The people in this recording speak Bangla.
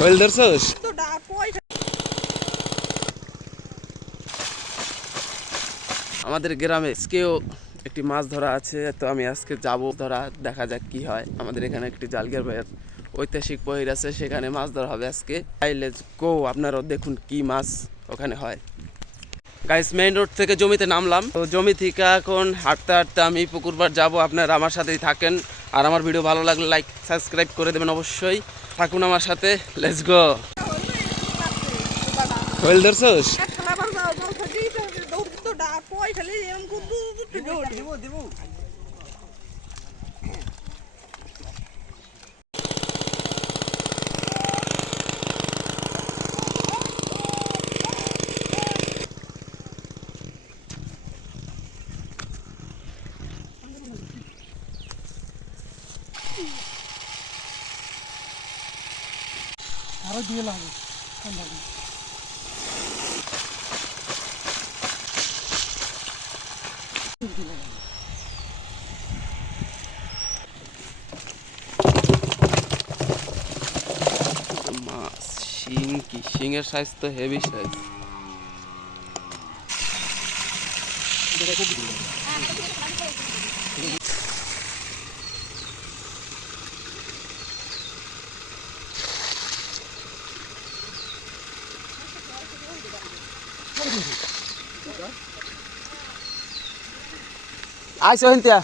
হইল ধরছস? আমাদের গ্রামে আজকেও একটি মাছ ধরা আছে, তো আমি আজকে যাব ধরা, দেখা যাক কি হয়। আমাদের এখানে একটি জালগের ভাইয়ের ঐতিহাসিক পহির আছে, সেখানে মাছ ধরা হবে আজকে। লেটস গো, আপনারাও দেখুন কি মাছ ওখানে হয়। গাইস, মেইন রোড থেকে জমিতে নামলাম, তো জমি থেকে এখন হাঁটতে হাঁটতে আমি পুকুর পাড় যাবো। আপনারা আমার সাথেই থাকেন, আর আমার ভিডিও ভালো লাগলে লাইক সাবস্ক্রাইব করে দেবেন, অবশ্যই থাকুন আমার সাথে। Let's go. হইল ধরছস? আরো দিয়ে লাগে মাছ শিং, কি শিঙের সাইজ তো হেভি সাইজ। আইসো হিন্তিয়া